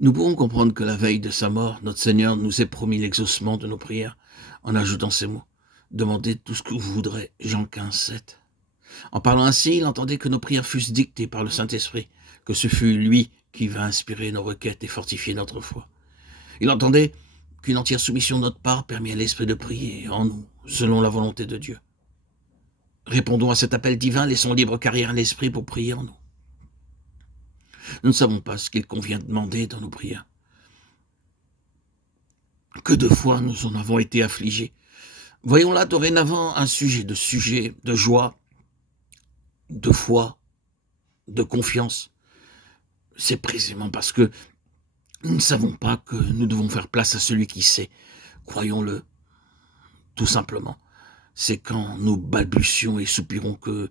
Nous pouvons comprendre que la veille de sa mort, notre Seigneur nous ait promis l'exaucement de nos prières en ajoutant ces mots. Demandez tout ce que vous voudrez. Jean 15, 7. En parlant ainsi, il entendait que nos prières fussent dictées par le Saint-Esprit, que ce fût lui qui va inspirer nos requêtes et fortifier notre foi. Il entendait qu'une entière soumission de notre part permet à l'Esprit de prier en nous, selon la volonté de Dieu. Répondons à cet appel divin, laissons libre carrière à l'Esprit pour prier en nous. Nous ne savons pas ce qu'il convient de demander dans nos prières. Que de fois nous en avons été affligés. Voyons là dorénavant un sujet, de joie, de foi, de confiance. C'est précisément parce que nous ne savons pas que nous devons faire place à celui qui sait. Croyons-le, tout simplement. C'est quand nous balbutions et soupirons que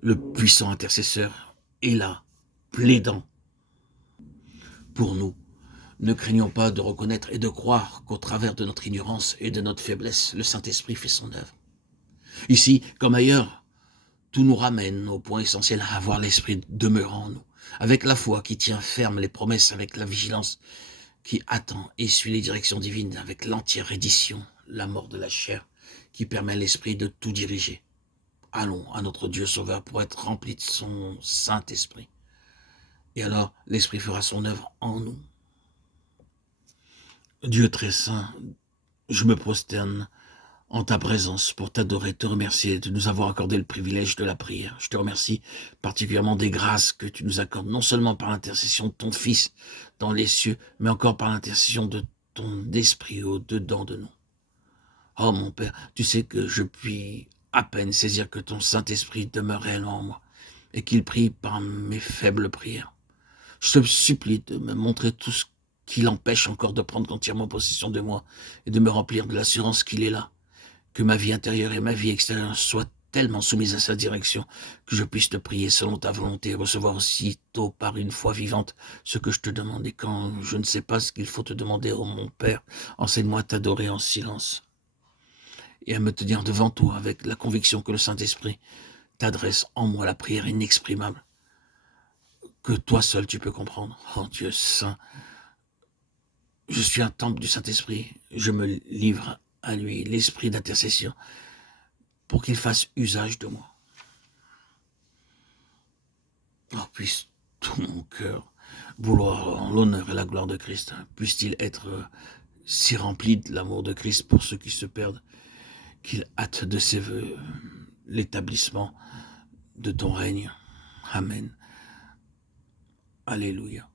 le puissant intercesseur est là, plaidant pour nous. Ne craignons pas de reconnaître et de croire qu'au travers de notre ignorance et de notre faiblesse, le Saint-Esprit fait son œuvre. Ici, comme ailleurs, tout nous ramène au point essentiel à avoir l'Esprit demeurant en nous, avec la foi qui tient ferme les promesses, avec la vigilance qui attend et suit les directions divines, avec l'entière reddition, la mort de la chair, qui permet à l'Esprit de tout diriger. Allons à notre Dieu Sauveur pour être remplis de son Saint-Esprit. Et alors, l'Esprit fera son œuvre en nous. Dieu très saint, je me prosterne en ta présence pour t'adorer, te remercier de nous avoir accordé le privilège de la prière. Je te remercie particulièrement des grâces que tu nous accordes, non seulement par l'intercession de ton Fils dans les cieux, mais encore par l'intercession de ton esprit au-dedans de nous. Oh mon Père, tu sais que je puis à peine saisir que ton Saint-Esprit demeure réellement en moi et qu'il prie par mes faibles prières. Je te supplie de me montrer tout ce qui l'empêche encore de prendre entièrement possession de moi et de me remplir de l'assurance qu'il est là. Que ma vie intérieure et ma vie extérieure soient tellement soumises à sa direction que je puisse te prier selon ta volonté et recevoir aussitôt par une foi vivante ce que je te demande. Et quand je ne sais pas ce qu'il faut te demander, ô mon Père, enseigne-moi à t'adorer en silence et à me tenir devant toi avec la conviction que le Saint-Esprit t'adresse en moi la prière inexprimable que toi seul tu peux comprendre. Oh Dieu saint, je suis un temple du Saint-Esprit, je me livre à lui, l'esprit d'intercession, pour qu'il fasse usage de moi. Oh, puisse tout mon cœur vouloir l'honneur et la gloire de Christ. Puisse-t-il être si rempli de l'amour de Christ pour ceux qui se perdent, qu'il hâte de ses voeux l'établissement de ton règne. Amen. Alléluia.